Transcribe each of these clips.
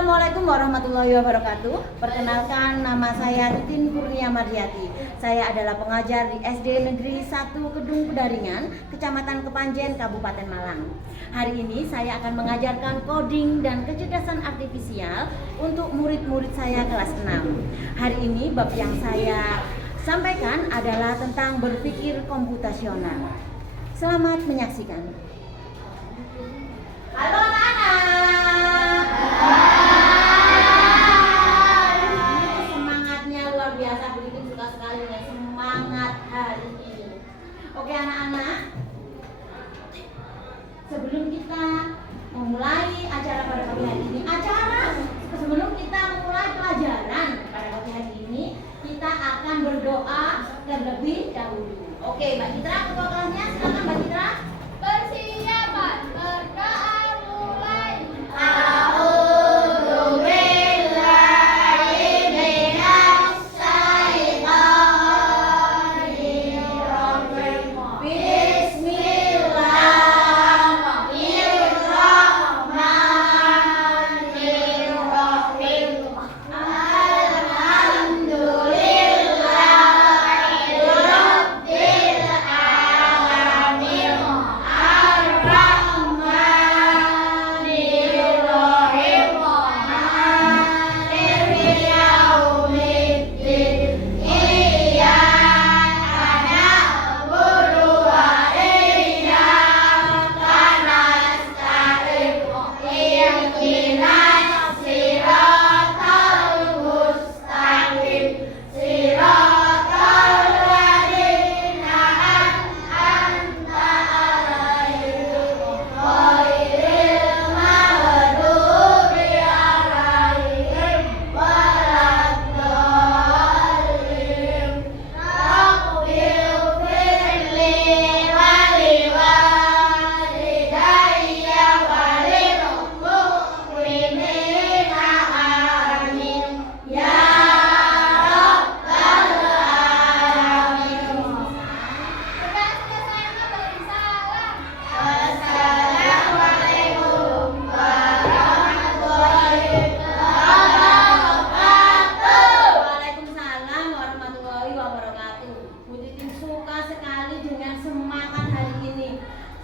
Assalamualaikum warahmatullahi wabarakatuh. Perkenalkan, nama saya Titin Kurnia Mardiati. Saya adalah pengajar di SD Negeri 1 Kedung Pedaringan, Kecamatan Kepanjen, Kabupaten Malang. Hari ini saya akan mengajarkan coding dan kecerdasan artifisial untuk murid-murid saya kelas 6. Hari ini bab yang saya sampaikan adalah tentang berpikir komputasional. Selamat menyaksikan. Halo anak-anak. Semangatnya luar biasa, begitu suka sekali dengan semangat hari ini. Oke anak-anak, sebelum kita memulai acara pada pagi hari ini, sebelum kita memulai pelajaran pada pagi hari ini, kita akan berdoa terlebih dahulu. Oke, Mbak Citra, ketua kelasnya, silakan Mbak Citra. Persiapan berdoa mulai.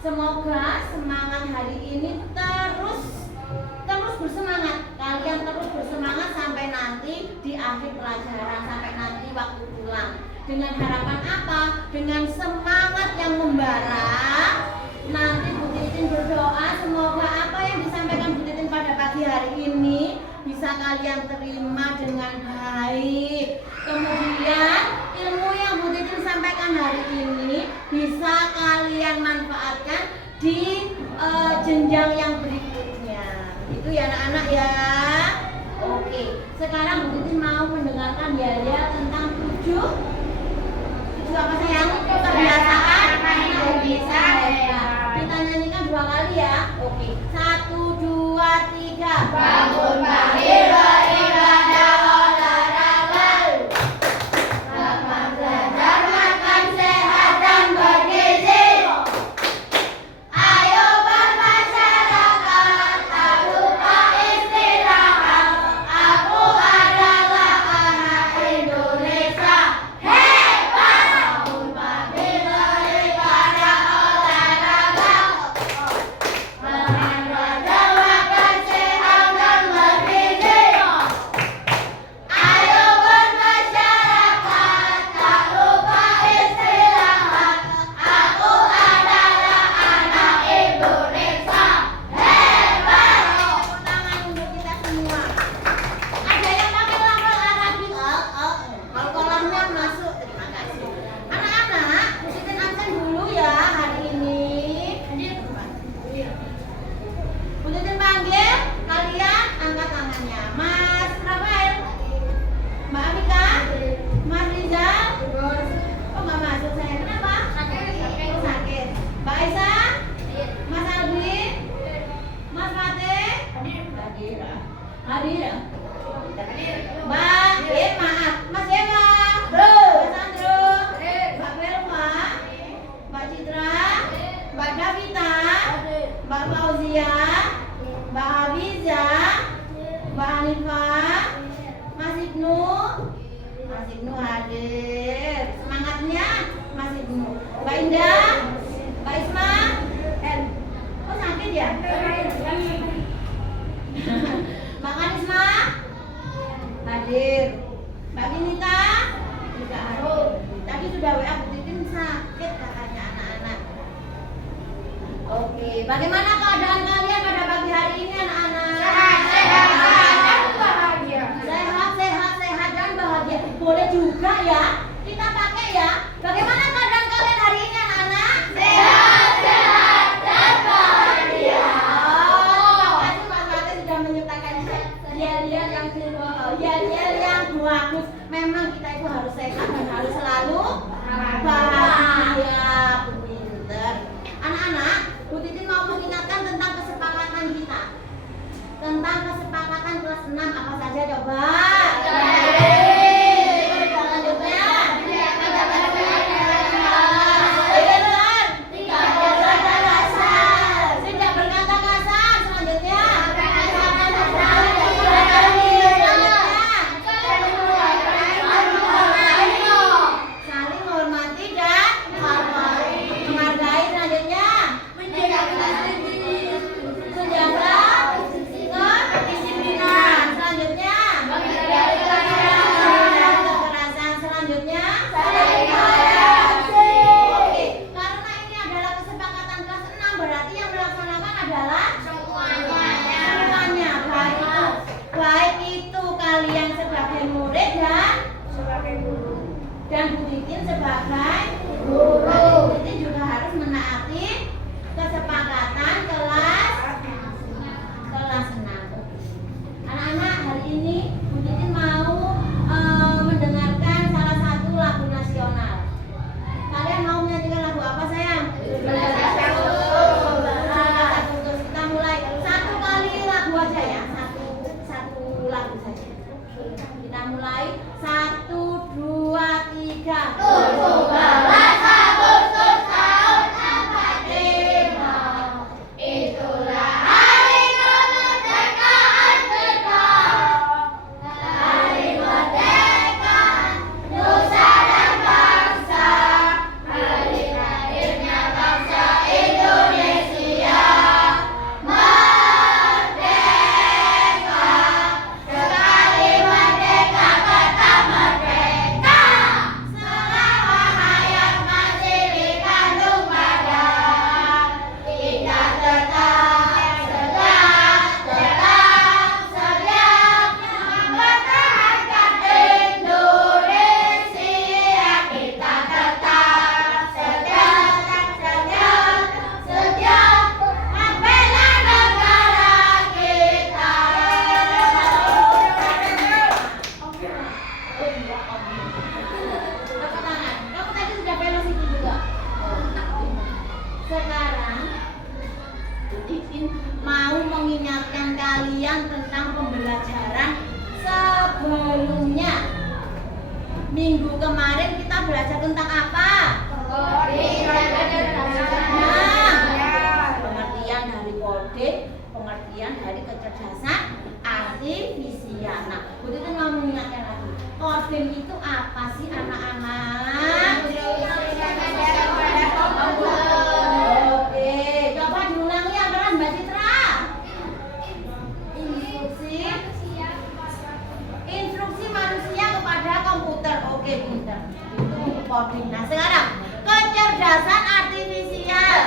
Semoga semangat hari ini terus bersemangat. Kalian terus bersemangat sampai nanti di akhir pelajaran, sampai nanti waktu pulang. Dengan harapan apa? Dengan semangat yang membara. Nanti Bu Titin berdoa semoga apa yang disampaikan Bu Titin pada pagi hari ini bisa kalian terima dengan baik. Kemudian ilmu yang Bu Titin sampaikan hari ini bisa kalian manfaatkan di jenjang yang berikutnya. Itu ya anak-anak ya. Oke, sekarang Bu Titin mau mendengarkan ya tentang tujuh apa sayang? Kebiasaan yang bisa kita nyanyikan 2 kali ya. Oke, 1, 2, 3. Bangun pagi beribadah olahraga. Makan belajar makan sehat dan bergizi. Ayo bermasyarakat, tak lupa istirahat. Aku adalah anak Indonesia. Hebat! Bangun pagi beribadah olahraga. Makan belajar makan sehat dan bergizi. Ayo bermasyarakat, tak lupa istirahat. Aku adalah anak Indonesia. Hebat! Tepuk tangan untuk kita semua. Ada yang pakai lambang Arabik? Kalau kolamnya masuk, terima kasih. Anak-anak, Bu Titin absen dulu ya hari ini. Bu Titin panggil, kalian angkat tangannya. Mas Rafael, Mbak Amika, Mas Rizal. Oh nggak masuk saya, kenapa? Oh, sakit. Mbak Aisyah, Mas Aldi, Mas Fatih, hadir. Mbak, maaf, Mas Eva, Mas Andro, Mbak Belva, Mbak Citra, Mbak Davita, Mbak Fauzia, Mbak Habiza, Mbak Mas Ibnu hadir. Semangatnya Mas Ibnu. Mbak Indah, Mbak Isma, kok sakit ya? Mbak Karisma hadir. Mbak Binita juga hadir. Tadi sudah WA Bu Titin sakit katanya anak-anak. Oke, bagaimana keadaan kalian pada pagi hari ini anak-anak? Sehat dan bahagia. Boleh juga ya, kita pakai ya. Bagaimana keadaan kalian hari ini anak-anak? Sehat dan bahagia. Oh, Mas Fatih sudah menyertakan yel-yel yang bagus. Memang kita itu harus sehat dan harus selalu bahagia, pinter. Anak-anak, Bu Titin mau mengingatkan tentang kesepakatan kita. Tentang kesepakatan kelas 6 apa saja coba? Dan Bu Titin sebagai guru, Bu Titin juga harus menaati kesepakatan kelas 6. Anak-anak, hari ini Bu Titin mau mendengarkan salah satu lagu nasional. Kalian mau menyanyikan lagu apa sayang? Kita mulai satu kali lagu aja ya, satu lagu saja. Kita mulai 1, 2, 3. 17 Agustus tahun 45, itulah hari kemerdekaan kita. Hari merdeka nusa dan bangsa, hari lahirnya bangsa Indonesia. Merdeka, sekali merdeka tetap merdeka. Selama hayat masih dikandung badan, kita tetap sedia mempertahankan Indonesia. Kita tetap sedia membela negara kita. Tepuk tangan. Kamu tadi sudah velocity juga. Sekarang Bu Titin mau mengingatkan kalian tentang pembelajaran sebelumnya. Minggu kemarin kita belajar tentang apa? Pengertian dari kode, pengertian dari kecerdasan artifisial. Nah, Bu Titin mau mengingatkan lagi. Kode itu apa sih anak-anak? Oke, coba diulangi yang keras Mbak Citra. Instruksi manusia kepada komputer. Oke, pinter. Itu coding. Nah, sekarang kecerdasan artifisial.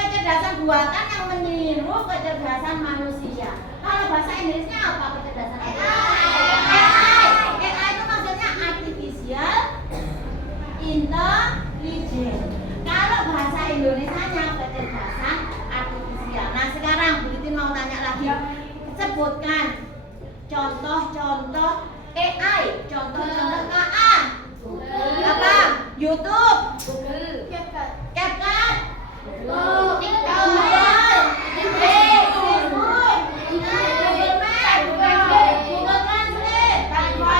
Kecerdasan buatan yang meniru kecerdasan manusia. Kalau bahasa Inggrisnya apa kecerdasan AI? AI itu maksudnya artificial intelligence. Kalau bahasa Indonesianya kecerdasan artifisial. Nah, sekarang Bu Titin mau tanya lagi. Sebutkan contoh-contoh AI, contoh-contoh KA. Apa? YouTube, CapCut, Google Translate, IG, Canva,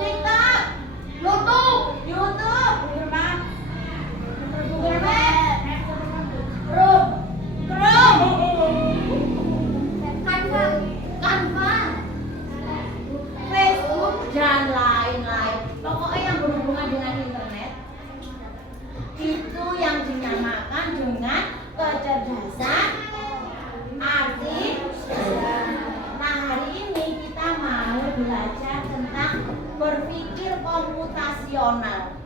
TikTok, YouTube, dan lain-lain. Pokoknya yang berhubungan dengan internet itu yang dinamakan dengan kecerdasan artifisial. Nah, hari ini kita mau belajar tentang berpikir komputasional.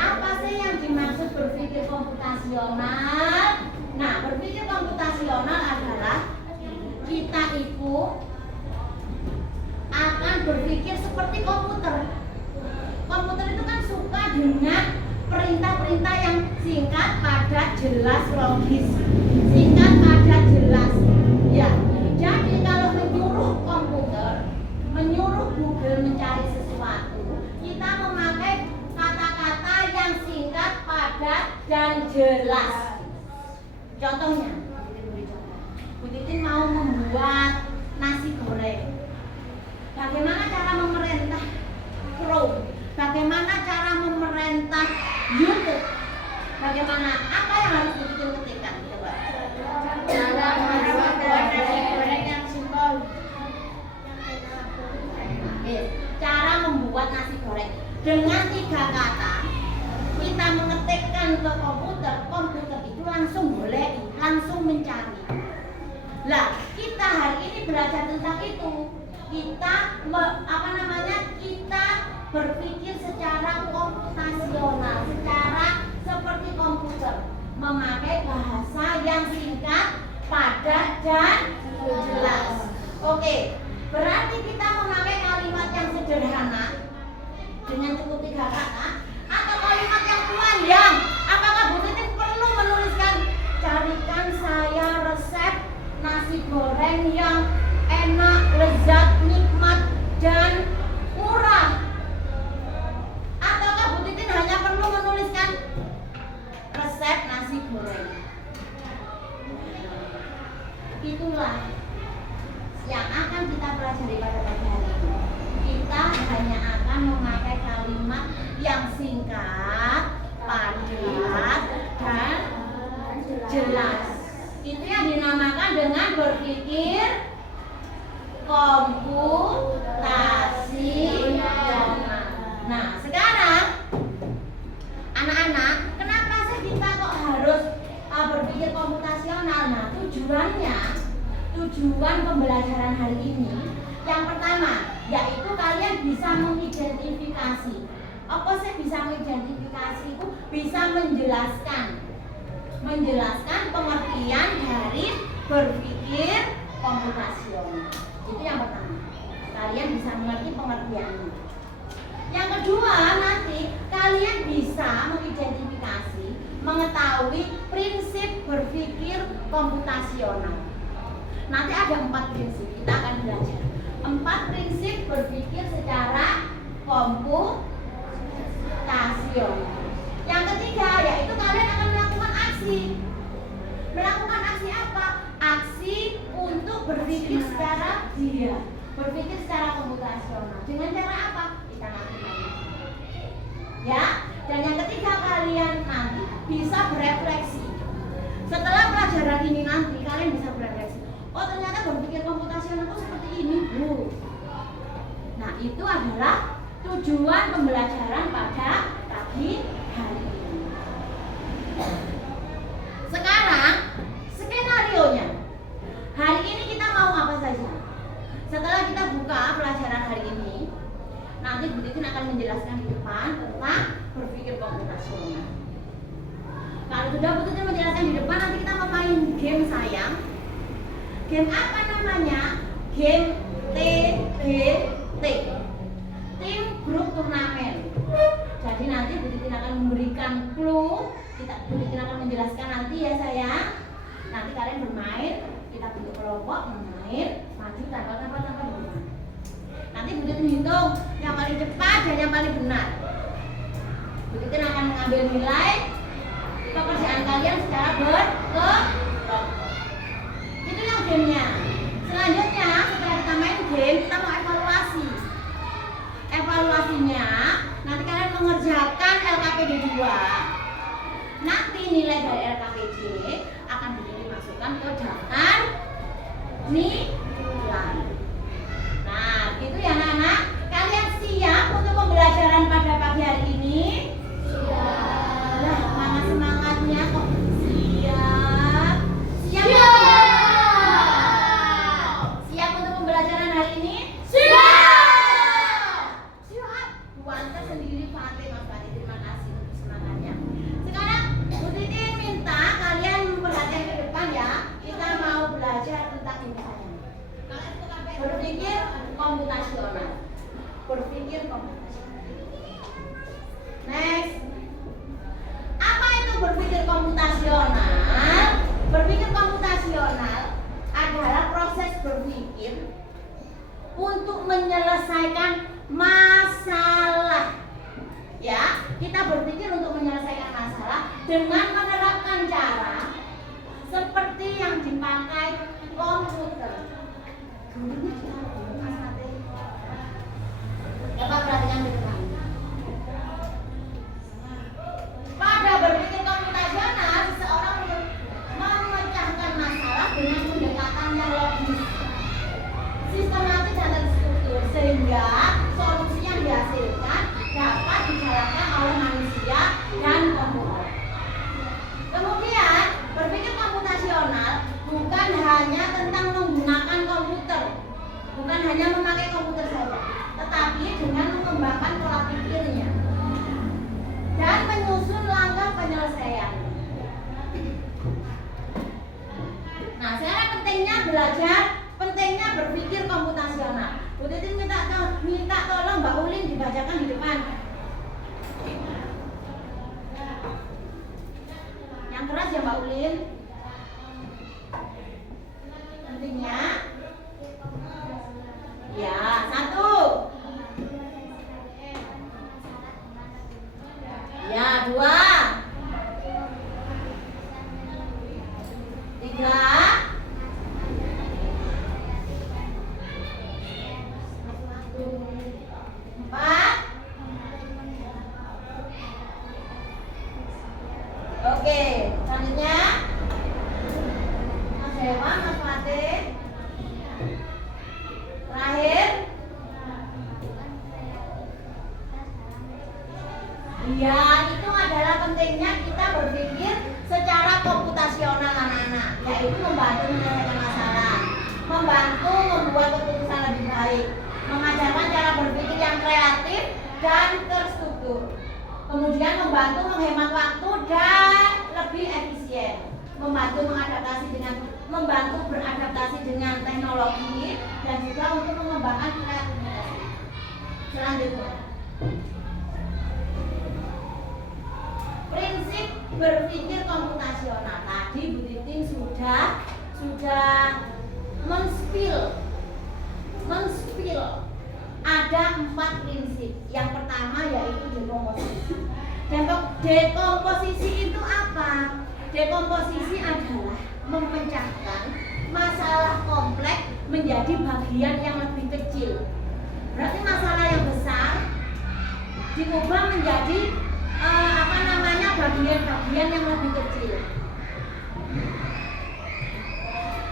Apa sih yang dimaksud berpikir komputasional? Nah, berpikir komputasional adalah kita itu akan berpikir seperti komputer. Komputer itu kan suka dengan perintah-perintah yang singkat, padat, jelas, logis. Singkat, padat, jelas. Ya, jadi kalau menyuruh komputer, menyuruh Google mencari sesuatu, kita memakai kata-kata yang singkat, padat, dan jelas. Contohnya, Bu Titin mau membuat nasi goreng. Bagaimana cara memerintah Chrome? Bagaimana cara memerintah YouTube? Bagaimana? Apa yang harus Bu Titin ketikkan? Coba. Cara membuat nasi goreng yang simpel. Cara membuat nasi goreng dengan 3 kata. Kita mengetikkan ke komputer, komputer itu langsung boleh, langsung mencari. Lah, kita hari ini belajar tentang itu. Kita kita berpikir secara komputasional, secara seperti komputer, memakai bahasa yang singkat, padat, dan jelas. Oke, berarti kita memakai kalimat yang sederhana dengan cukup 3 kata, atau kalimat yang panjang. Apakah Bu Titin perlu menuliskan carikan saya resep nasi goreng yang enak, lezat, nikmat, dan murah? Ataukah Bu Titin hanya perlu menuliskan resep nasi goreng? Itulah yang akan kita pelajari pada pagi hari ini. Kita hanya akan memakai kalimat yang singkat, padat, dan jelas. Itu yang dinamakan dengan berpikir komputasional. Nah, sekarang anak-anak, kenapa sih kita kok harus berpikir komputasional? Nah, tujuan pembelajaran hari ini yang pertama, yaitu kalian bisa mengidentifikasi. Apa sih bisa mengidentifikasi itu? Bisa menjelaskan pengertian dari berpikir komputasional. Itu yang pertama. Kalian bisa mengerti pengertiannya. Yang kedua, nanti kalian bisa mengidentifikasi, mengetahui prinsip berpikir komputasional. Nanti ada 4 prinsip, kita akan belajar 4 prinsip berpikir secara komputasional. Yang ketiga, yaitu kalian akan melakukan aksi. Melakukan aksi apa? Aksi untuk berpikir secara komputasional. Dengan cara apa? Kita nanti ya. Dan yang ketiga, kalian nanti bisa berefleksi. Setelah pelajaran ini nanti kalian bisa berefleksi. Oh, ternyata berpikir komputasional itu seperti ini, Bu. Nah, itu adalah tujuan pembelajaran pada pagi hari ini. Sekarang skenarionya. Hari ini kita mau apa saja? Setelah kita buka pelajaran hari ini, nanti Bu Titin akan menjelaskan di depan tentang berpikir komputasional. Kalau sudah Bu Titin menjelaskan di depan, nanti kita mau main game sayang. Game apa namanya? Game TGT, Tim Grup Turnamen. Jadi nanti Bu Titin akan memberikan clue. Bu Titin akan menjelaskan nanti ya sayang. Nanti kalian bermain, kita bentuk kelompok, bermain, maju tanpa bermain. Nanti Bu Titin hitung yang paling cepat dan yang paling benar. Bu Titin akan mengambil nilai pekerjaan kalian secara berkelompok. Itu yang gamenya. Selanjutnya setelah kita main game, kita mau evaluasi. Evaluasinya nanti kalian mengerjakan LKPD 2. Nanti nilai dari LKPD akan dimasukkan ke daftar nilai. Nah, gitu ya anak-anak. Kalian komputasional. Next. Apa itu berpikir komputasional? Berpikir komputasional adalah proses berpikir untuk menyelesaikan masalah. Ya, kita berpikir untuk menyelesaikan masalah dengan menerapkan cara seperti yang dipakai komputer. Coba perhatikan di depan. Pada berpikir komputasional, seseorang memecahkan masalah dengan pendekatan yang logis, sistematis dan terstruktur, sehingga solusi yang dihasilkan dapat dijalankan oleh manusia dan komputer. Kemudian, berpikir komputasional bukan hanya tentang menggunakan komputer, bukan hanya memakai komputer saja, tetapi dengan mengembangkan pola pikirnya dan menyusun langkah penyelesaian. Nah, sekarang pentingnya belajar, pentingnya berpikir komputasional. Bu Titin minta tolong Mbak Ulin dibacakan di depan. Yang keras ya Mbak Ulin. Pentingnya. Ya, 1. Ya, 2. 3. 4. Oke, selanjutnya Mas Dewa, Mas Fatih. Terakhir. Iya, itu adalah pentingnya kita berpikir secara komputasional anak-anak, yaitu membantu menyelesaikan masalah, membantu membuat keputusan lebih baik, mengajarkan cara berpikir yang kreatif dan terstruktur, kemudian membantu menghemat waktu dan lebih efisien, membantu beradaptasi dengan teknologi, dan juga untuk mengembangkan kreativitas. Selanjutnya, prinsip berpikir komputasional. Tadi Bu Titin sudah men-spill ada 4 prinsip. Yang pertama yaitu dekomposisi. Dekomposisi itu apa? Dekomposisi adalah memecahkan masalah kompleks menjadi bagian yang lebih kecil. Berarti masalah yang besar diubah menjadi bagian-bagian yang lebih kecil.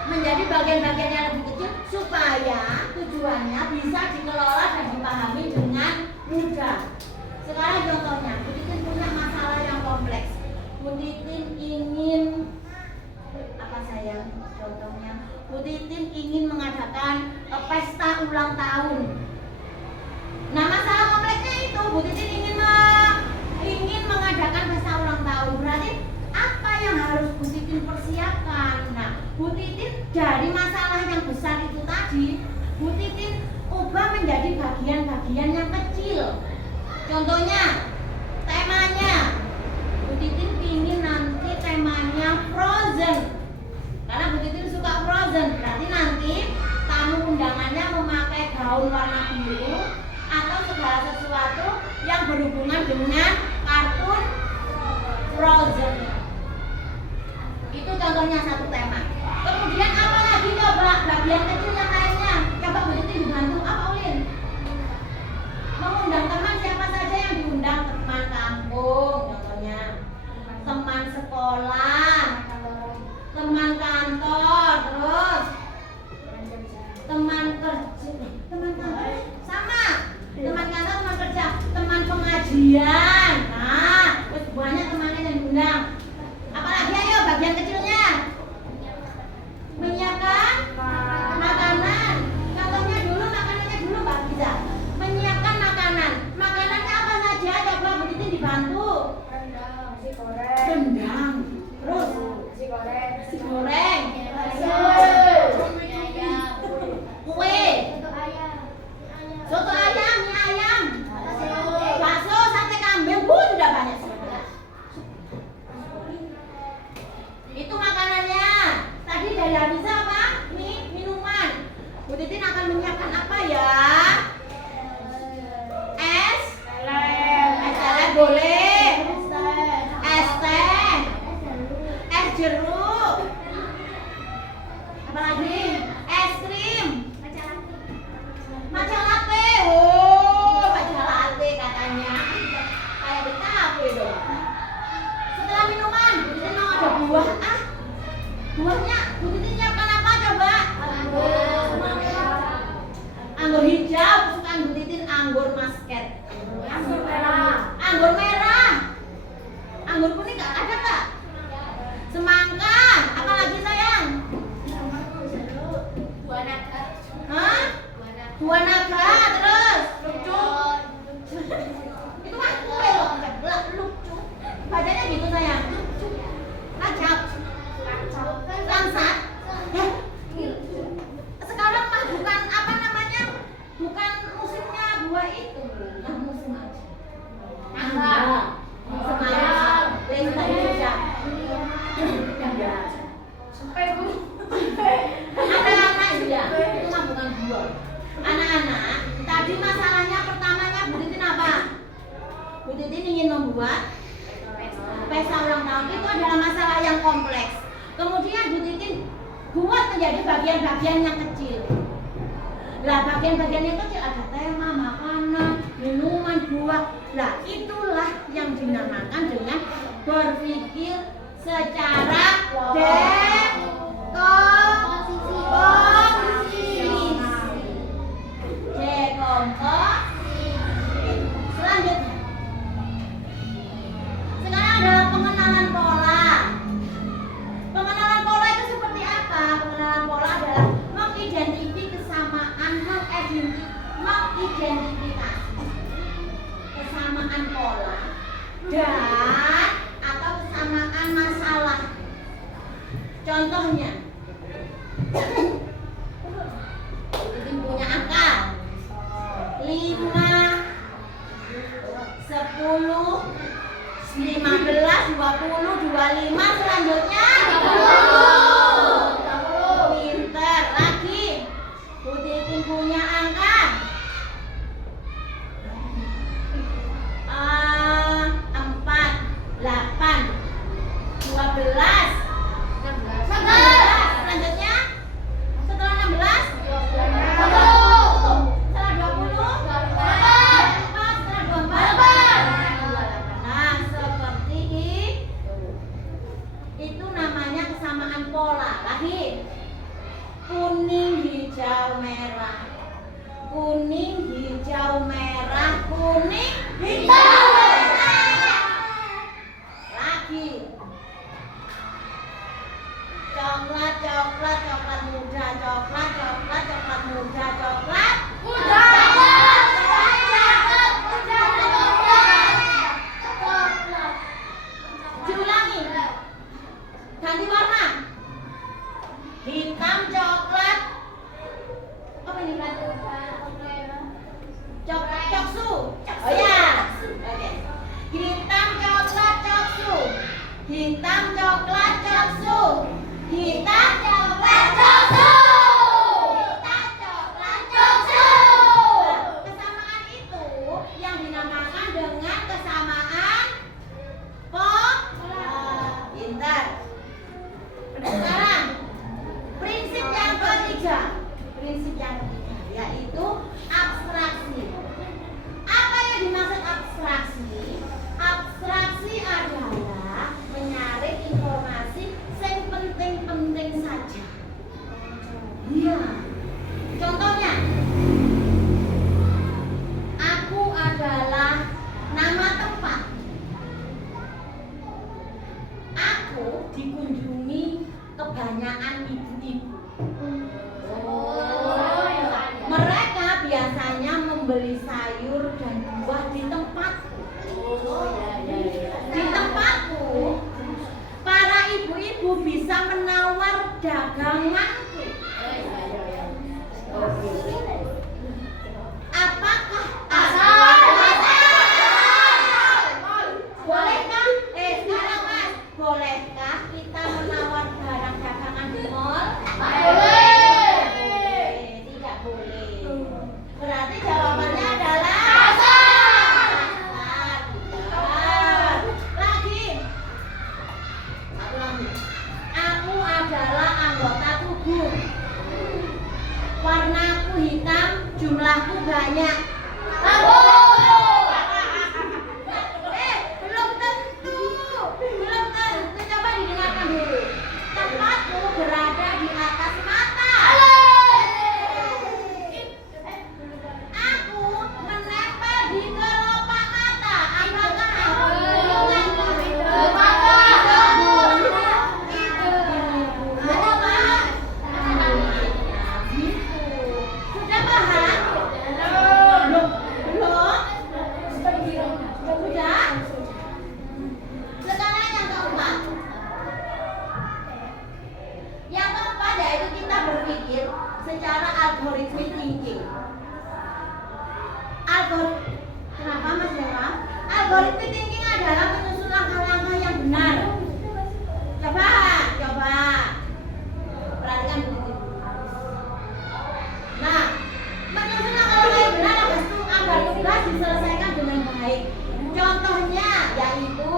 Menjadi bagian-bagian yang lebih kecil supaya tujuannya bisa dikelola dan dipahami dengan mudah. Sekarang contohnya, Bu Titin punya masalah yang kompleks. Bu Titin ingin contohnya, Bu Titin ingin mengadakan pesta ulang tahun. Nah, masalah kompleksnya itu Bu Titin ingin mengadakan pesta ulang tahun. Berarti apa yang harus Bu Titin persiapkan? Nah, Bu Titin dari masalah yang besar itu tadi, Bu Titin ubah menjadi bagian-bagian yang kecil. Contohnya, temanya Bu Titin ingin nanti temanya Frozen. Karena Bu Titin suka Frozen, berarti nanti tamu undangannya memakai gaun warna biru atau segala sesuatu yang berhubungan dengan kartun Frozen. Itu contohnya satu tema. Kemudian apa lagi coba bagian kecil yang lainnya? Coba Bu Titin dibantu apa Ulin? Mengundang teman siapa saja yang diundang, teman kampung contohnya, teman sekolah, teman kantor, terus teman kerja, teman kantor sama, teman kantor, teman kerja, teman pengajian. Nah, terus banyak temannya yang diundang. Apalagi ayo bagian kecilnya, menyiapkan makanan. Contohnya dulu makanannya dulu Mbak Giza. Menyiapkan makanan. Makanannya apa saja? Coba Bu Titin dibantu. Rendang. Terus nasi goreng. Kue. Soto ayam, mie ayam. basket. Anggur merah. Anggur merah. Anggur kuning nggak ada kak? Semangka. Apa lagi sayang? Buah naga. Hah? Buah naga. Terus lucu. Itu mah kue loh, keblak lucu. Bacanya gitu sayang. Lacap. Langsat. Sekarang mah bukan apa namanya? Bukan musimnya buah itu. Nah, musim aja. Mangga. Semarang. Lesta Jogja. Sampai Bu. Anak-anak itu ya, itu mah bukan buah. Anak-anak, tadi masalahnya pertamanya Bu Titin apa? Bu Titin ingin membuat pesta ulang tahun. Itu adalah masalah yang kompleks. Kemudian Bu Titin buat menjadi bagian-bagian yang kecil. Lah bagian-bagian yang kecil ada tema, makanan, minuman, buah. Lah itulah yang dinamakan dengan berpikir secara dekomposisi. Selanjutnya, sekarang adalah pengenalan pola. Pengenalan pola itu seperti apa? Pengenalan pola adalah mengidentifikasi kesamaan, mengidentifikasi kesamaan pola dan atau kesamaan masalah. Contohnya, Titin punya angka 5, 10, 15, 20, 25, selanjutnya 30. Pinter. Lagi, Bu Titin punya angka 4, 8, 12, 16. Selanjutnya setelah 16 20. Setelah 20 setelah 24. Nah, seperti itu namanya kesamaan pola. Lagi, kuning, hijau, merah. Kuning, hijau, merah. Kuning, hijau, merah. Lagi, coklat, coklat, coklat muda, coklat, coklat, coklat muda, coklat muda. Diulangi, ganti warna. Hitam, coklat. Apa ini kan? Coklat, coksu. Oh ya. Oke. Hitam, coklat, coksu. Hitam, coklat, coksu. Hitam, coklat, coksu. Hitam, coklat, coksu. Nah, kesamaan itu yang dinamakan dengan kesamaan pola. Pintar. Sekarang prinsip yang ketiga, yaitu abstraksi. Apa yang dimaksud abstraksi? Abstraksi adalah menyaring informasi yang penting-penting saja. Iya. Contohnya, aku adalah nama tempat. Aku dikunjungi kebanyakan ibu-ibu. Mereka biasanya membeli sayur dan buah di tempatku. Di tempatku, para ibu-ibu bisa menawar daganganku. Apakah bolehkah? Sekarang Mas, bolehkah kita menawar barang dagangan di mall? Tidak boleh. Berarti jawabannya adalah lagi. Satu lagi. Aku adalah anggota tubuh. Algoritmik thinking adalah menyusun langkah-langkah yang benar. Coba. Perhatikan begitu. Nah, menyusun langkah-langkah yang benar agar tugas diselesaikan dengan baik. Contohnya yaitu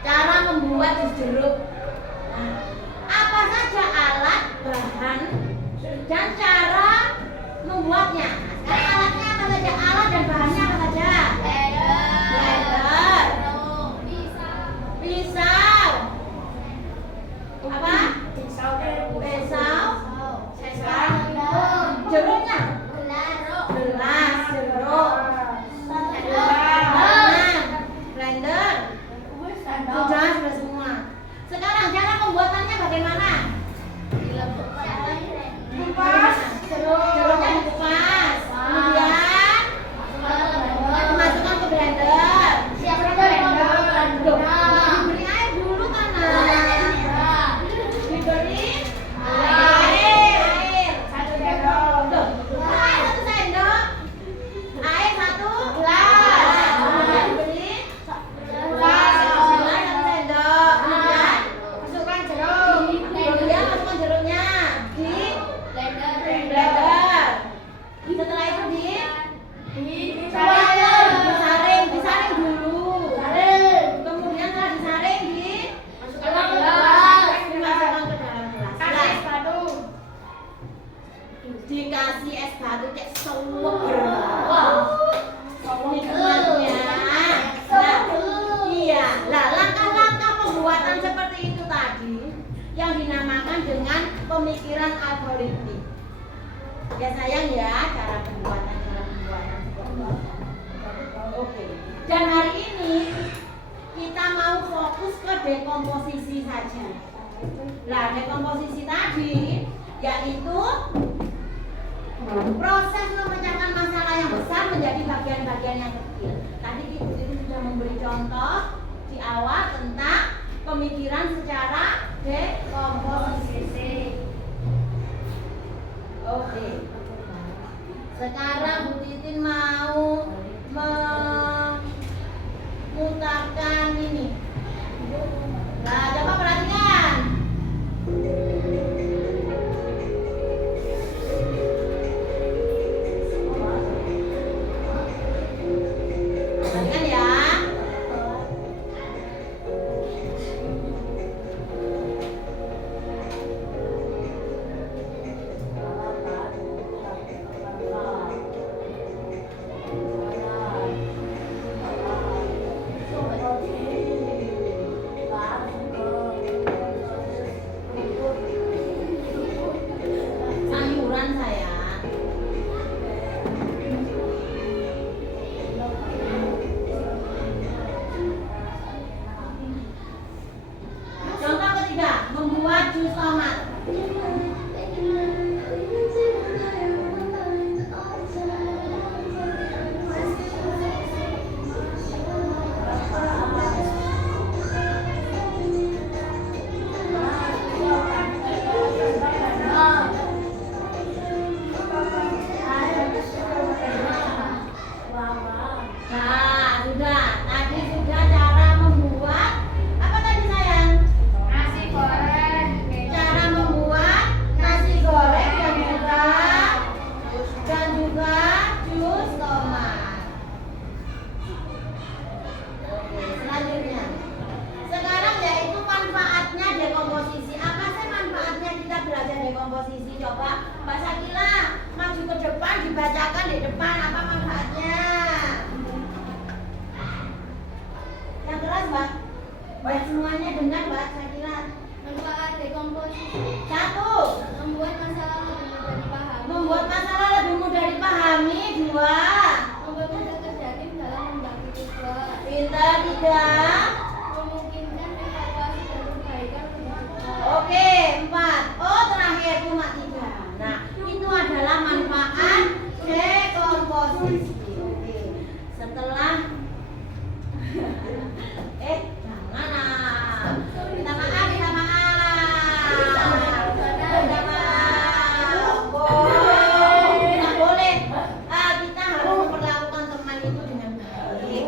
cara membuat jus jeruk. Nah, apa saja alat, bahan, dan cara membuatnya. Nah, sekarang alatnya apa saja? Alat dan bahannya apa saja? Blender, pisau, apa? Pisau, jeruknya, gelas, jeruk, blender, sudah semua. Sekarang cara pembuatannya bagaimana? Kupas, jeruknya dikupas, kemudian dimasukkan ke blender. Diberi air dulu kan? Diberi air 1 sendok. Air 1 sendok. Air 1 gelas. Kemudian diberi gelas 1 sendok. Kemudian masukkan jeruk. Kemudian masukkan jeruknya di blender. Setelah itu disaring dulu. Kemudian setelah disaring dimasukkan ke dalam gelas. Dikasih es batu kayak sewer. Nikmatnya. Iya. Nah, langkah-langkah pembuatan seperti itu tadi yang dinamakan dengan pemikiran algoritmik. Ya sayang ya, cara pembuatan. Oke. Dan hari ini kita mau fokus ke dekomposisi saja. Nah, dekomposisi tadi yaitu proses memecahkan masalah yang besar menjadi bagian-bagian yang kecil. Tadi Ibu sudah memberi contoh di awal tentang pemikiran secara dekomposisi. Oke. Sekarang Bu Titin mau memutarkan ini. Nah, coba perhatikan. Perhatikan ya. Sayuran sayang. Contoh ketiga, membuat jus tomat. Nah, sudah. Tadi sudah cara membuat apa tadi sayang? Cara membuat nasi goreng dan juga jus tomat. Oke, selanjutnya. Sekarang yaitu manfaatnya dekomposisi. Apa sih manfaatnya kita belajar dekomposisi? Coba Mbak Sakila maju ke depan, dibacakan di depan apa manfaatnya. Yang keras Mbak. Mbak semuanya dengar Mbak Sakila. Manfaat dekomposisi. 1. Membuat masalah lebih mudah dipahami. Membuat masalah lebih mudah dipahami. 2. Membuat mudah terjadi dalam membagi tugas. Pintar. 3. Memungkinkan evaluasi dan perbaikan lebih cepat. Oke, 4. Oh, terakhir cuma 3. Nah, itu adalah manfaat dekomposisi. Oke. Setelah jangan. Minta maaf. Minta maaf. Tidak boleh. Kita harus memperlakukan teman itu dengan baik.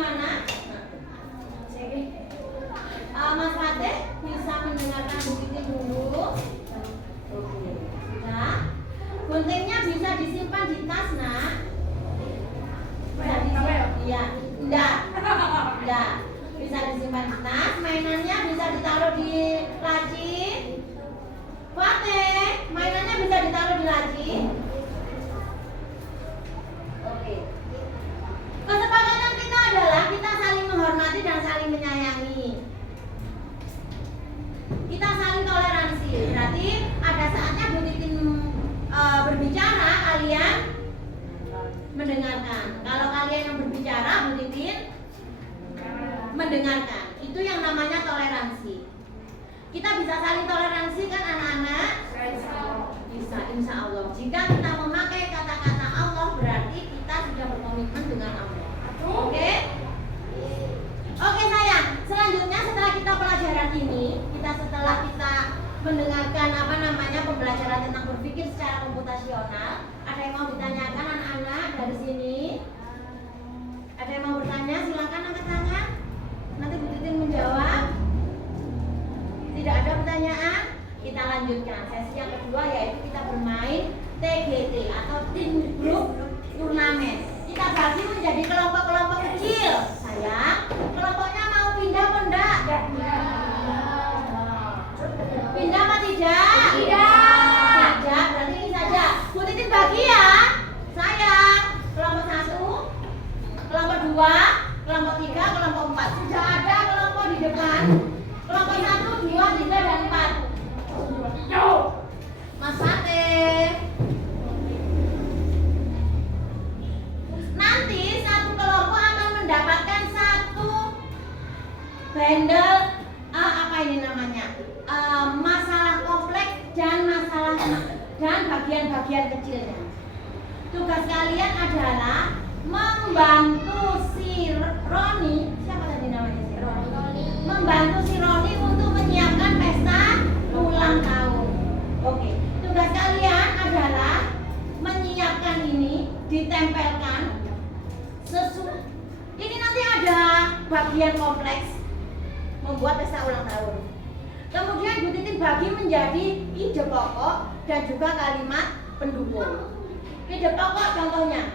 gimana? Mas Fatih bisa mendengarkan Bu Titin dulu? Oke, sudah. Guntingnya bisa disimpan di tas, nak? Bisa disimpan? Iya, enggak. Bisa disimpan di tas. Mainannya bisa ditaruh di laci. Fatih, mainannya bisa ditaruh di laci. Oke. Kesepakatan kita adalah kita saling menghormati dan saling menyayangi. Kita saling toleransi. Berarti ada saatnya Bu Titin berbicara, kalian mendengarkan. Kalau kalian yang berbicara, Bu Titin mendengarkan. Itu yang namanya toleransi. Kita bisa saling toleransi kan anak-anak? Bisa, insya Allah. Jika kita memakai kata-kata Allah, berarti kita sudah berkomitmen dengan Allah. Oke? Oke sayang. Selanjutnya setelah kita pelajaran ini, setelah kita mendengarkan pembelajaran tentang berpikir secara komputasional, ada yang mau ditanyakan anak-anak dari sini? Ada yang mau bertanya? Silakan angkat tangan. Nanti Bu Titin menjawab. Tidak ada pertanyaan? Kita lanjutkan sesi yang kedua, yaitu kita bermain TGT atau Team Group Turnamen. Kita bagi menjadi kelompok-kelompok kecil. Sayang, kelompoknya mau pindah apa enggak? Pindah apa tidak? Tidak. Berarti ini saja. Bu Titin bagi ya. Sayang, kelompok 1, kelompok 2, kelompok 3, kelompok 4. Sudah ada kelompok di depan. Kelompok 1, 2, 3, dan 4. Mas Fatih. Nanti satu kelompok akan mendapatkan satu bundle apa ini namanya? Masalah kompleks dan bagian-bagian kecilnya. Tugas kalian adalah membantu si Roni, siapa tadi namanya si Roni? Membantu si Roni untuk menyiapkan pesta ulang tahun. Oke, tugas kalian adalah menyiapkan ini, ditempelkan sesuai. Ini nanti ada bagian kompleks membuat pesta ulang tahun. Kemudian Bu Titin bagi menjadi ide pokok dan juga kalimat pendukung. Ide pokok contohnya,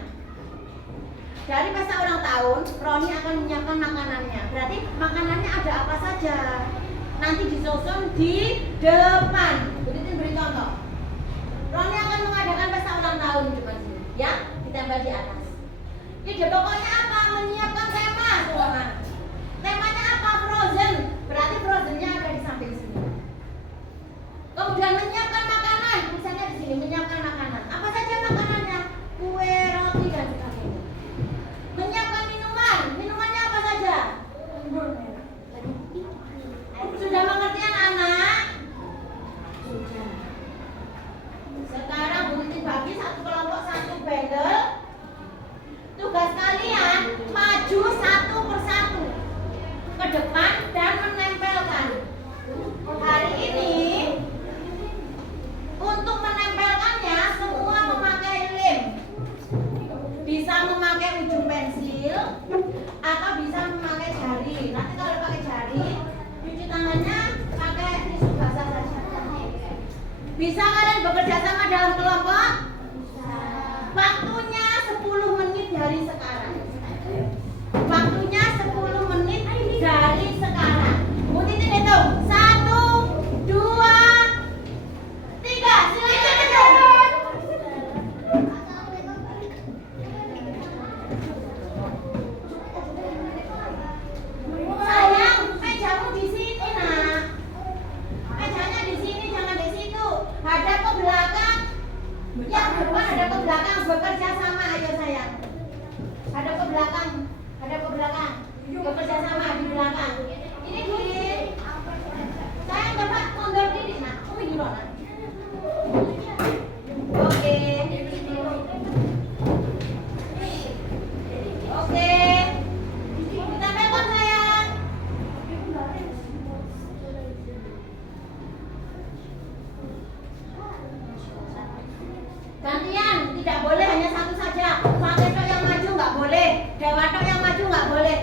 dari pesta ulang tahun, Roni akan menyiapkan makanannya. Berarti makanannya ada apa saja? Nanti disusun di depan. Bu Titin beri contoh. Roni akan mengadakan pesta ulang tahun di sini, ya, ditempel di atas. Ide pokoknya apa? Menyiapkan tema, teman. Temanya apa? Frozen. Berarti frozennya ada di samping sini. Kemudian menyiapkan makanan, misalnya di sini menyiapkan makanan. Apa saja makanannya? Kue, roti, dan sebagainya. Menyiapkan minuman, minumannya apa saja? Sudah mengerti anak-anak? Sudah. Sekarang Bu Titin bagi satu kelompok satu bundle. Tugas kalian maju satu persatu ke depan dan menempelkan. Hari ini untuk menempelkannya semua memakai lem. Bisa memakai ujung pensil atau bisa memakai jari. Nanti kalau pakai jari, cuci tangannya pakai tisu basah saja. Bisa kalian bekerja sama dalam kelompok? Waktunya 10 menit dari sekarang. Waktunya 10 menit dari sekarang. Bu Titin hitung. 1, 2, 3. Silakan. Sayang, mejamu di sini, nak. Mejanya di sini, jangan di situ. Hadap ke belakang. Yang depan hadap ke belakang, bekerja sama. Ayo sayang. Hadap ke belakang. Hadap ke belakang. Bekerja sama di belakang. Ini di. Sayang dapat mundur dikit, nak. Kamu di mana? Oke. Oke. Kita telepon sayang. Gantian, tidak boleh hanya satu saja. Fatih yang maju nggak boleh, Dewa yang maju nggak boleh.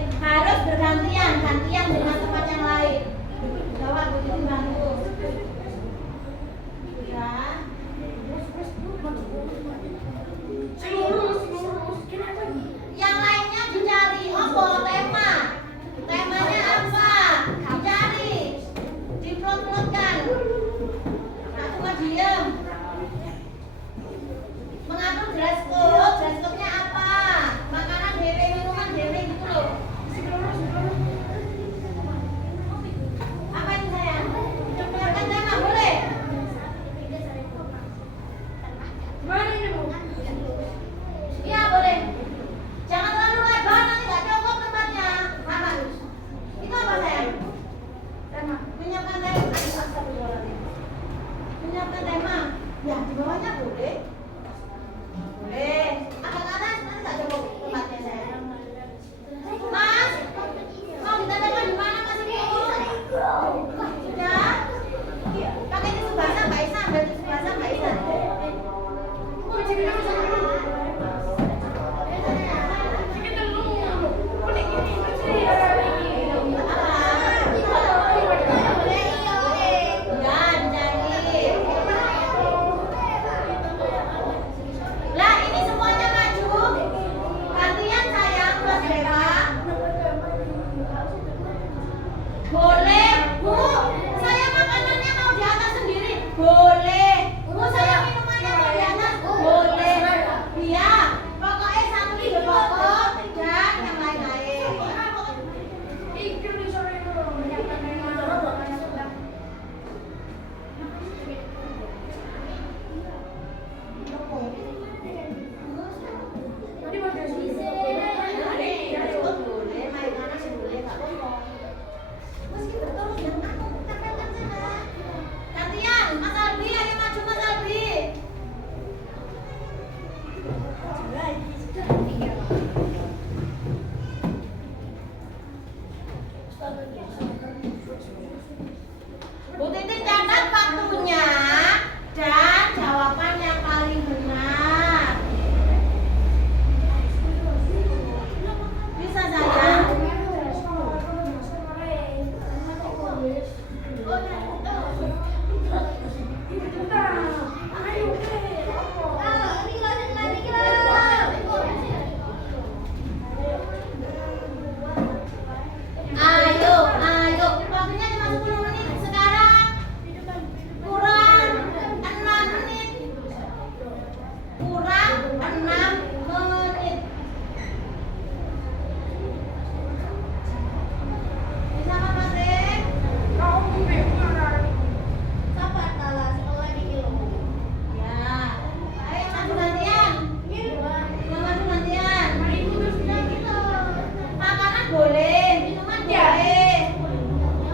boleh, minuman boleh,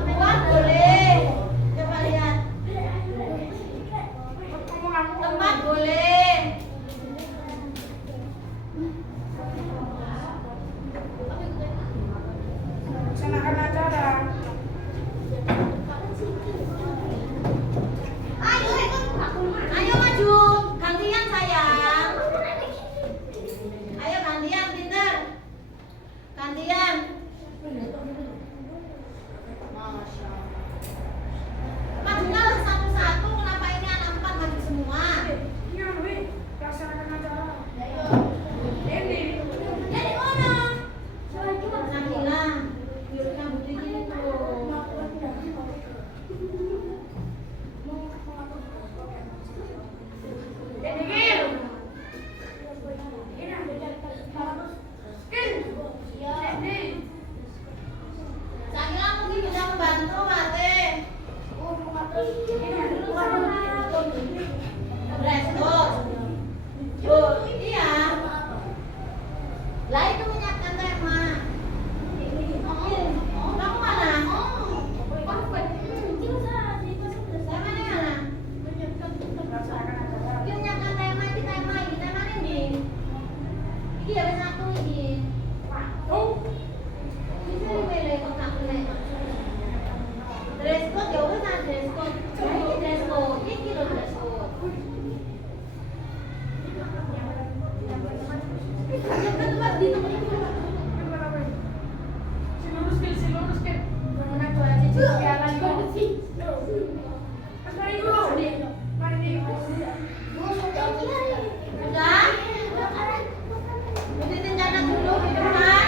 buah boleh. Coba lihat. Tempat boleh. Laksanakan acara. Ayo maju, gantian sayang. Ayo gantian, pinter. Gantian. Masya Allah. Majunya lah satu-satu. Kenapa ini anak 4 maju semua? Iya, Wi. Laksanakan acara. Ini. Jadi mana? Sakila. Biurnya buktinya itu. Sakila mungkin bisa membantu, Mate. Respon. Oh, iya. Lah itu menyiapkan tema. Kamu mana? Tema di mana? Dia menyiapkan tema ini, tema ini. Ini ada satu ini. Bisa dipilih kotak ini. Dress code ya udah dress code. Nah, ini dress code. Ini loh dress code. Udah? Butitin catat dulu di depan.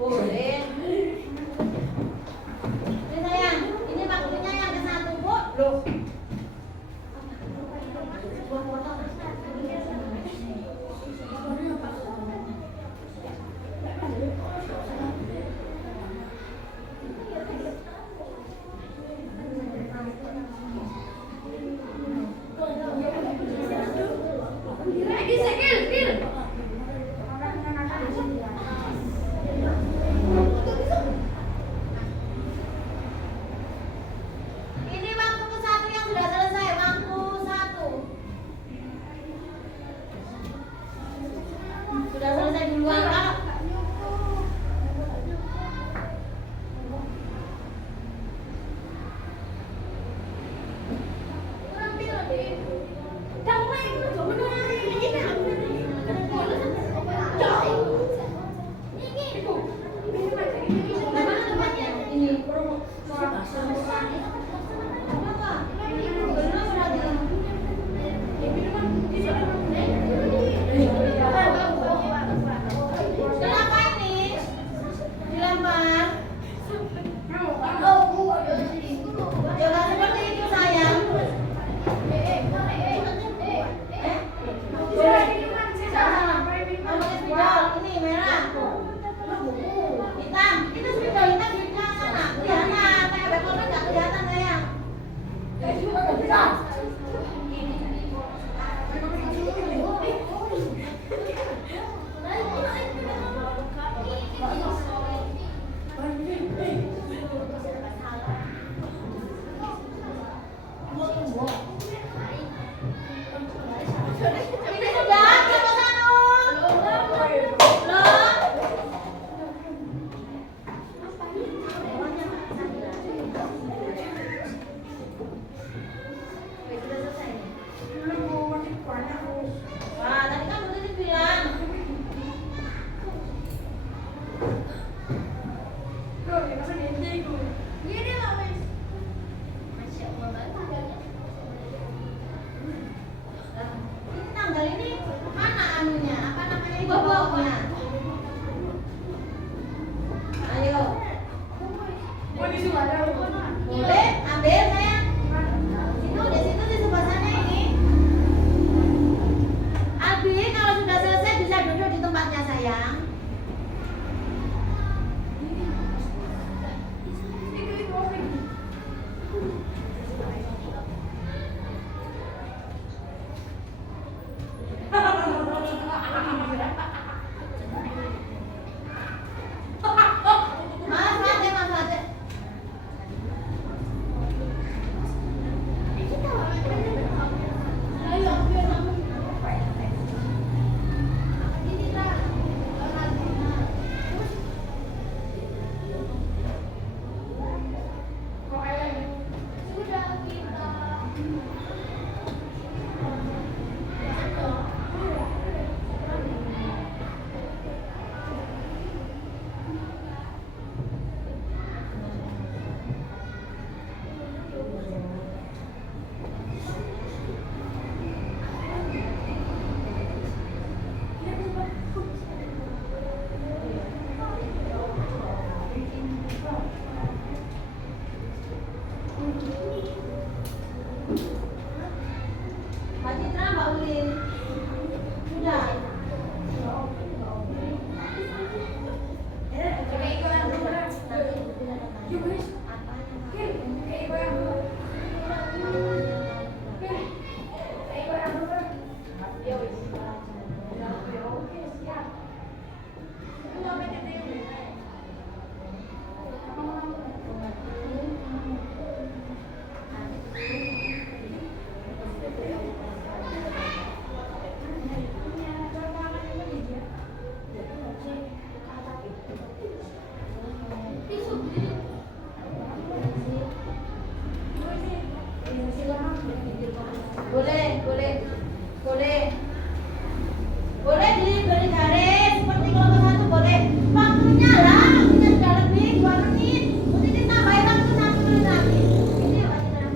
Boleh. Ini sayang, ini waktunya yang ke 1, Bu. Loh. Buat foto. Ini waktu ke 1 yang sudah selesai, waktu 1. Sudah selesai duluan. Kalau Sudah. Boleh, boleh, boleh, boleh diberi garis seperti kelompok satu boleh. Waktunya lah, waktunya sudah lebih 2 menit. Mesti tambahin waktu 1 menit lagi. Ini apa kita?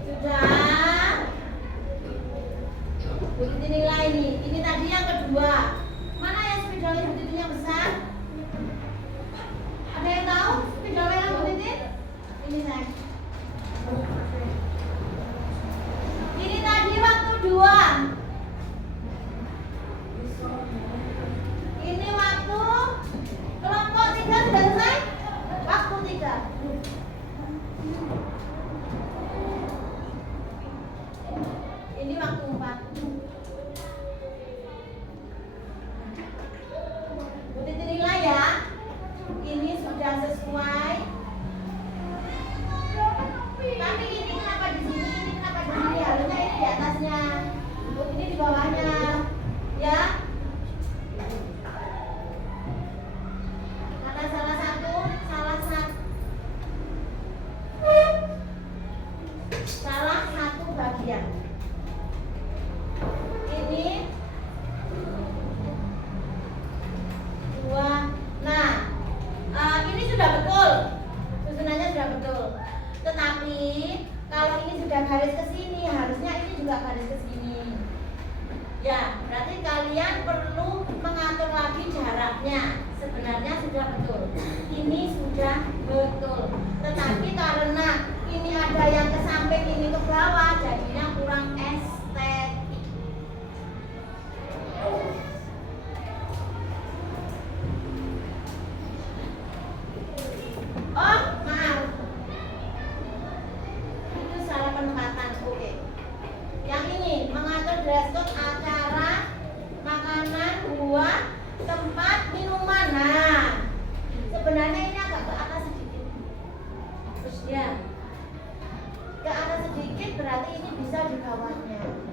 Sudah. Bu Titi nilai nih. Ini tadi yang kedua. Mana yang spidol Bu Titi yang besar? Ada yang tahu spidol yang Bu Titi? Ini saya. Ini tadi waktu 2. Ini waktu kelompok 3 sudah selesai? Waktu 3. Ini waktu 4. Bu Titi nilai ya. Ini sudah sesuai. Tapi ini kenapa di sini? Ini kenapa di sini? Harusnya ini di atasnya. Ini di bawahnya. Ya. Ada salah satu bagian. Ini 2. Nah, ini sudah betul. Susunannya sudah betul. Tetapi kalau ini sudah garis ke sini, harusnya ini juga garis ke sini. Ya, berarti kalian perlu mengatur lagi jaraknya. Sebenarnya sudah betul. Ini sudah betul. Tetapi karena ini ada yang ke samping, ini ke bawah, jadinya kurang estetik. Oh, maaf. Itu salah penempatan. Oke. Yang ini mengatur dress code acara, makanan, buah, tempat minuman. Nah, sebenarnya ini agak ke atas sedikit. Terus ya, ke atas sedikit berarti ini bisa di bawahnya.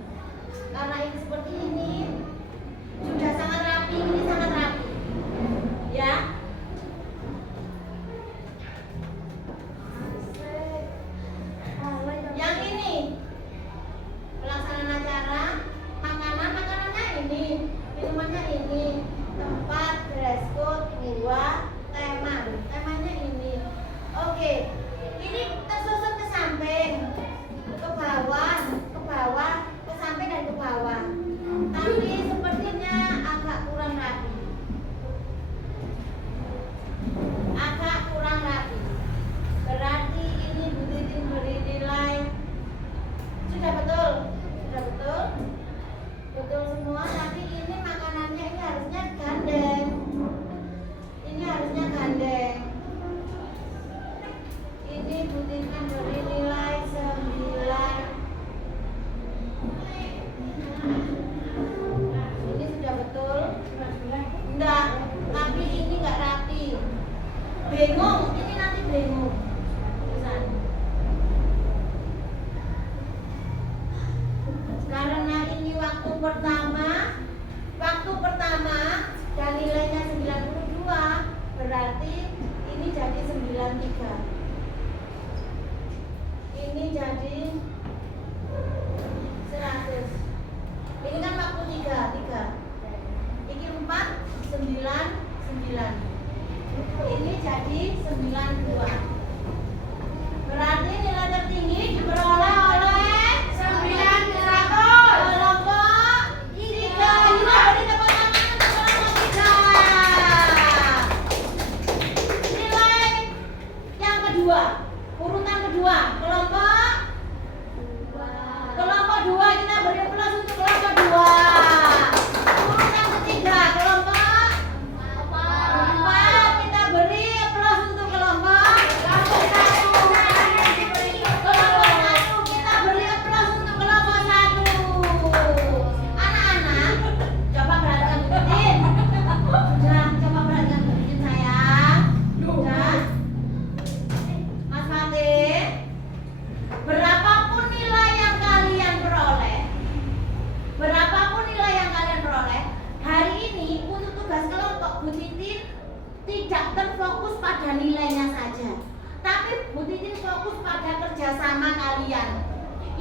tidak terfokus pada nilainya saja, tapi Bu Titin fokus pada kerjasama kalian.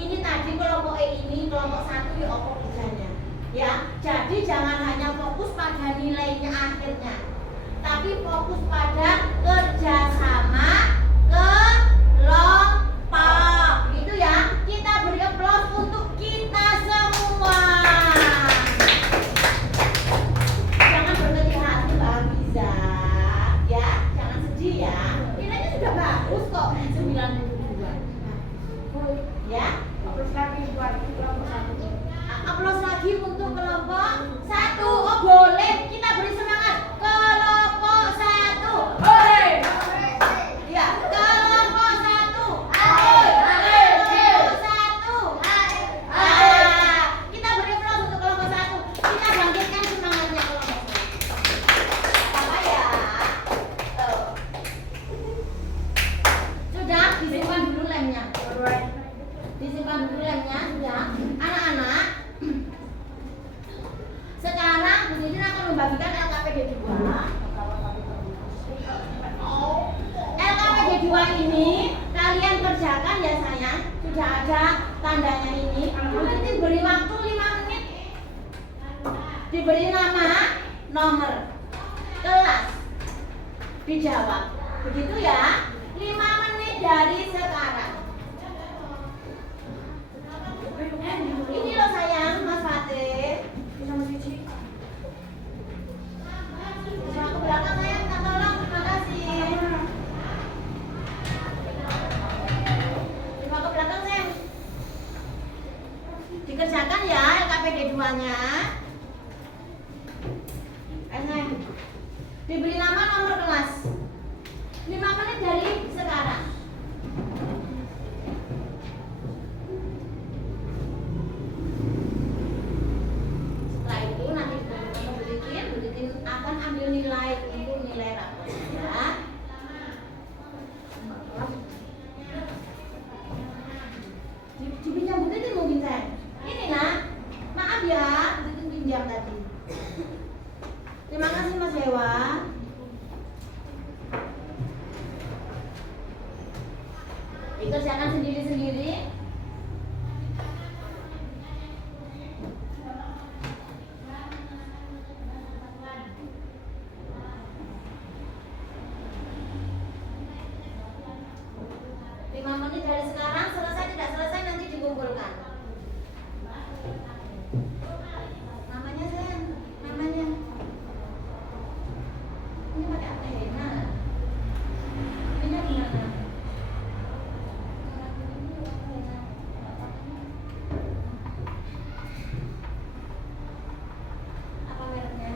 Ini tadi kelompok E ini, kelompok 1 ya apa kerjanya, ya. Jadi jangan hanya fokus pada nilainya akhirnya, tapi fokus pada kerjasama kelompok. Gitu ya. Kita beri aplaus untuk kita semua. Jangan berkecil hati Mbak Abiza, ya. Jangan sedih ya. Nilainya sudah bagus kok, 92. Ya. Aplaus lagi buat kelompok 1. Aplaus lagi untuk kelompok 1. Oh boleh, kita beri semangat kelompok 1. Hore! Ya, kelompok 1. Kelompok 1. Kita beri aplaus untuk kelompok 1. Kita bangkitkan semangatnya kelompok 1. Apa ya? Sudah disimpan dulu lemnya. Disimpan dulu lemnya, sudah. Anak-anak, sekarang Bu Titin akan membagikan LKPD 2. LKPD 2 ini kalian kerjakan ya sayang. Sudah ada tandanya ini. Bu Titin beri waktu 5 menit. Diberi nama, nomor, kelas, dijawab. Begitu ya. 5 menit dari sekarang. Ini loh sayang, Mas Fatih. Bisa ke belakang sayang, minta tolong, terima kasih. Bisa ke belakang sayang. Dikerjakan ya LKPD 2-nya. Sayang. Diberi nama, nomor kelas. 5 menit dari sekarang. Setelah itu nanti Bu Titin akan ambil nilai untuk nilai rapor ya. Dipinjam Bu Titin mungkin saya. Ini nak, maaf ya, Bu Titin pinjam tadi. Terima kasih Mas Dewa. Dikerjakan sendiri-sendiri. Menit dari sekarang, selesai tidak selesai nanti dikumpulkan. Namanya Zen, namanya. Ini pakai apa ya? Nah, ini gimana? Apa mereknya?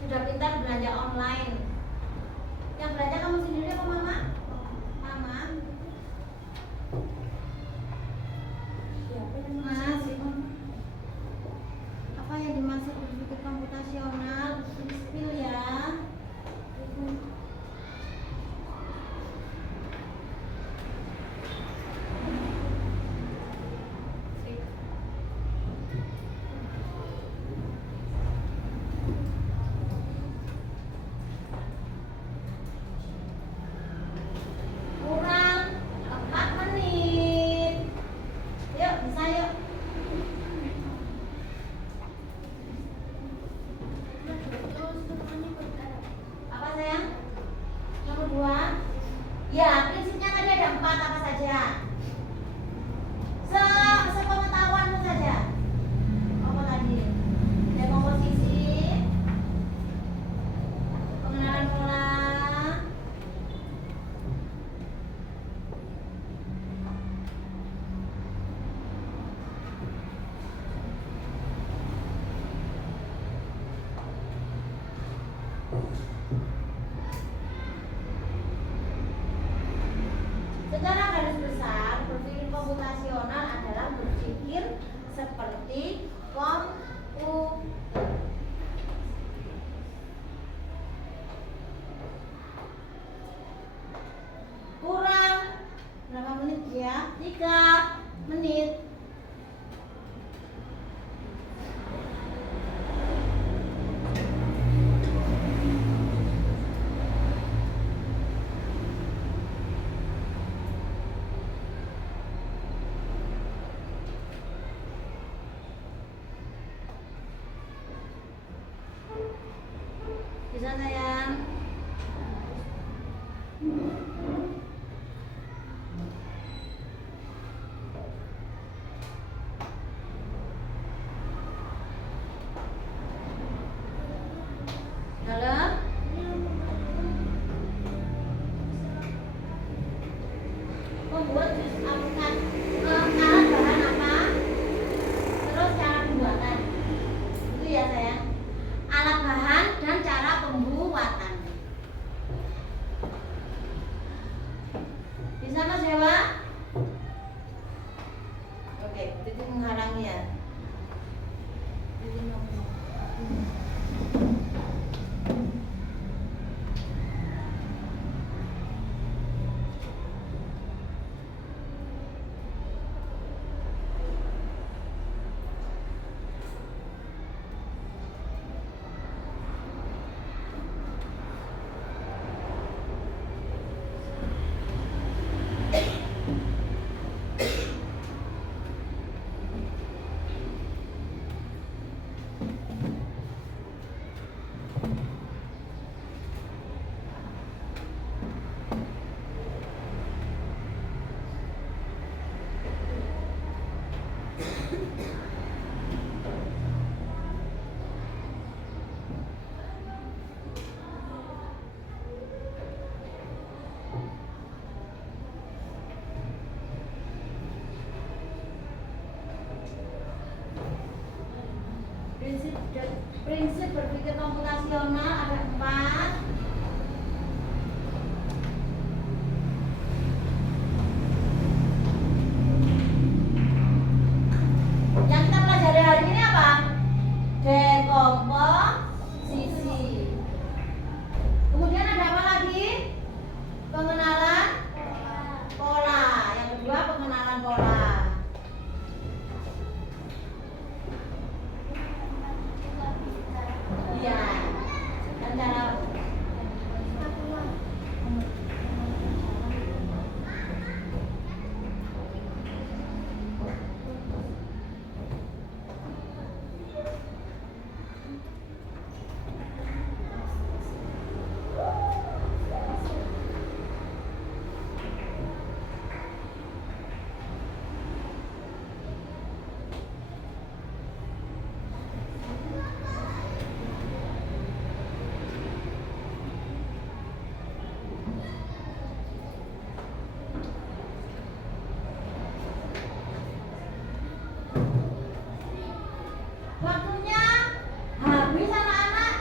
Sudah pintar belanja online. Yang belanja kamu sendiri apa mama? Mama. Mas, apa yang dimaksud berpikir komputasional? Spill ya. Kurang 4 menit. Yuk, bisa yuk. Apa sayang? Nomor 2. Ya, prinsipnya tadi ada 4 apa saja? Sepengetahuanmu saja. Apa tadi? Dekomposisi, pengenalan pola, secara garis besar, berpikir komputasional adalah berpikir seperti komputer. Kurang berapa menit ya? 3 menit. ya. Prinsip berpikir komputasional ada 4. Yang kita pelajari hari ini apa? Dekomposisi. Kemudian ada apa lagi? Pengenalan pola. Yang kedua pengenalan pola. Iya. Dan cara waktunya habis anak-anak.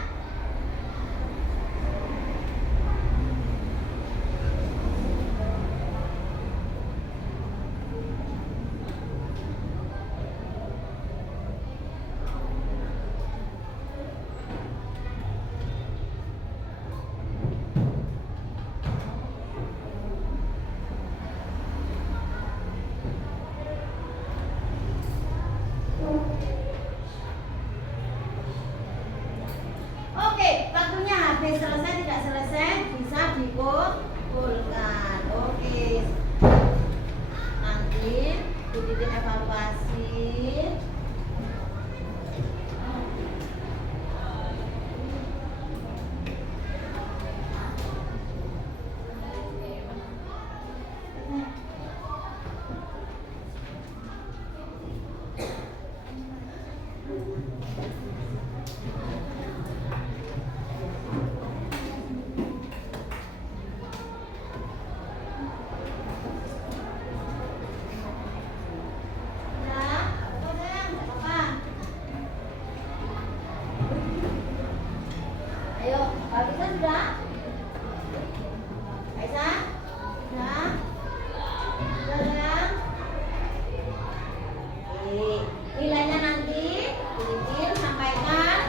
Oke, waktunya habis, selesai tidak selesai bisa dikumpulkan. Oke, nanti dibikin evaluasi. Ayo, Aisyah sudah? Aisyah? Sudah? Sudah? Oke, nilainya nanti bikin sampaikan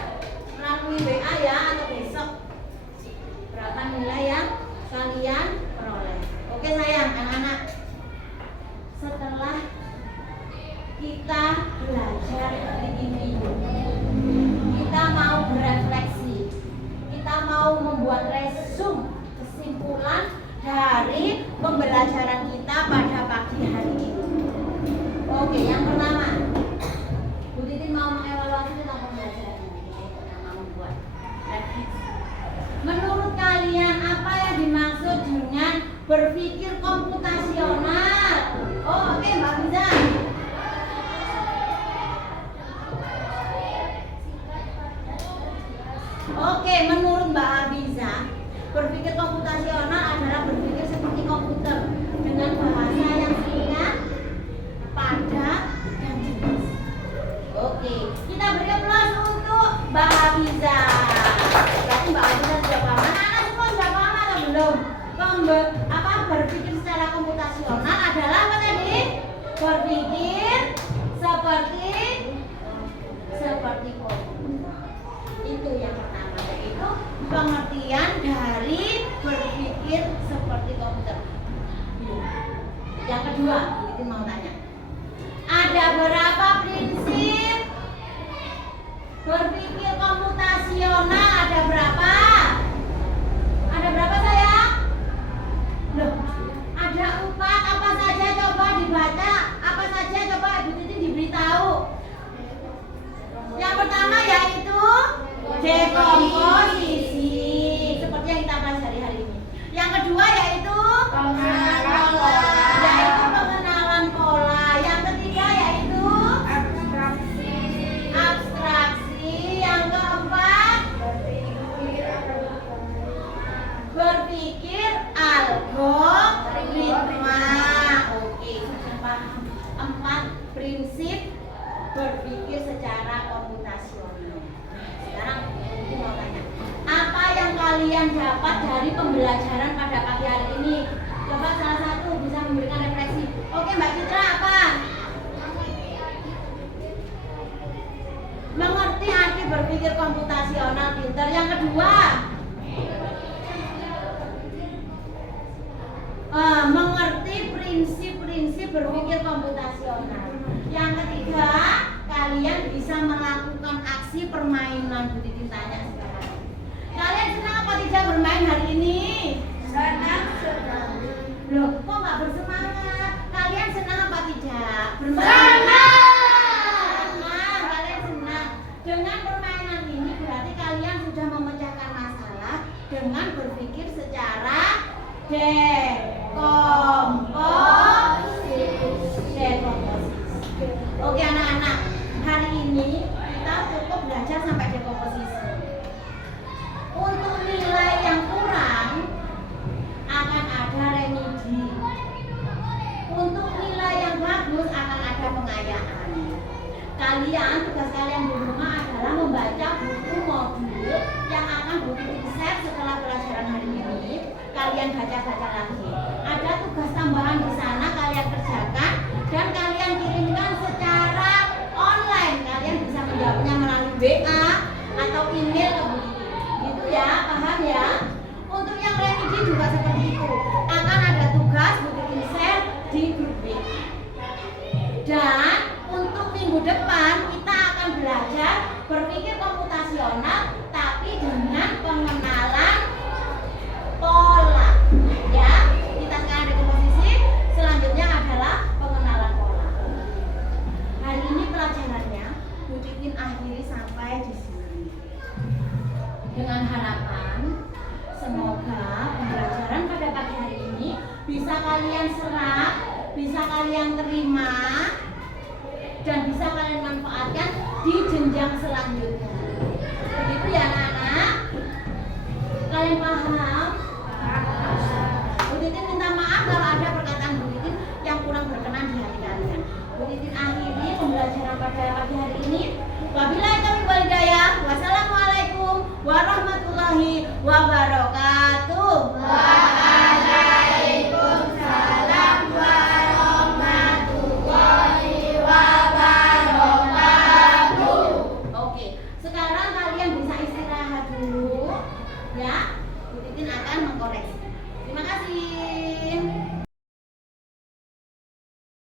melalui WA ya atau besok. Berapa nilai yang kalian peroleh? Oke sayang, anak-anak. Setelah kita belajar hari ini, kita mau berefleksi. Kita mau membuat resume kesimpulan dari pembelajaran kita pada pagi hari ini. Oke, yang pertama, Bu Titin mau mengevaluasi tentang pembelajaran ini. Pertama membuat refleksi. Menurut kalian apa yang dimaksud dengan berpikir komputasional? Oh, oke, Mbak Biza. Oke, menurut Mbak Abiza, berpikir komputasional adalah berpikir seperti komputer dengan bahasa yang singkat, padat, dan jelas. Oke, kita beri aplaus untuk Mbak Abiza. Berarti Mbak Abiza sudah paham. Anak-anak semua sudah paham atau belum? Berpikir secara komputasional adalah apa tadi? Berpikir seperti pengertian dari berpikir seperti komputer. Yang kedua, Ibu mau tanya, ada berapa prinsip berpikir komputasional? Ada berapa? Ada berapa sayang? Loh, ada 4. Apa saja coba dibaca? Apa saja coba Ibu Titin diberitahu? Yang pertama yaitu dekomposisi, seperti yang kita pelajari hari ini. Yang kedua yaitu Pengenalan pola. yaitu pengenalan pola. Yang ketiga yaitu Abstraksi. abstraksi. Yang keempat berpikir algoritma. Oke, sudah paham 4 prinsip berpikir secara komputasional. Sekarang aku mau tanya, apa yang kalian dapat dari pembelajaran pada pagi hari ini? Coba salah satu bisa memberikan refleksi. Oke, Mbak Citra, apa? Mengerti arti berpikir komputasional pintar. Yang kedua, mengerti prinsip-prinsip berpikir komputasional. Yang ketiga, kalian bisa melakukan aksi permainan. Bu Titin tanya sekarang, kalian senang apa tidak bermain hari ini? Senang. Loh, kok nggak bersemangat? Kalian senang apa tidak bermain? Senang. Senang, kalian senang. Dengan permainan ini berarti kalian sudah memecahkan masalah dengan berpikir secara dekomposisi. Oke anak-anak, hari ini kita cukup belajar sampai dekomposisi. Untuk nilai yang kurang akan ada remedi. Untuk nilai yang bagus akan ada pengayaan. Kalian, tugas kalian di rumah adalah membaca buku modul yang akan Bu Titin share setelah pelajaran hari ini. Kalian baca-baca lagi. Ada tugas tambahan di sana, kalian kerjakan dan kalian kirimkan secara online. Kalian bisa menjawabnya melalui WA atau email ke Bu Titin. Gitu ya, paham ya? Untuk yang remedi juga seperti itu. Akan ada tugas Bu Titin share di grup WA. Dan untuk minggu depan kita akan belajar berpikir komputasional tapi dengan pengenalan pola. Ya, kita sekarang dekomposisi, selanjutnya adalah pengenalan pola. Hari ini pelajarannya Bu Titin akhiri sampai di sini. Dengan harapan semoga pembelajaran pada pagi hari ini bisa kalian serap, bisa kalian terima, dan bisa kalian manfaatkan di jenjang selanjutnya. Begitu ya anak-anak? Kalian paham? Bu Titin minta maaf kalau ada perkataan Bu Titin yang kurang berkenan di hati kalian. Bu Titin akhiri pembelajaran pada pagi hari ini. Wabillahi taufiq wal hidayah. Wassalamualaikum warahmatullahi wabarakatuh.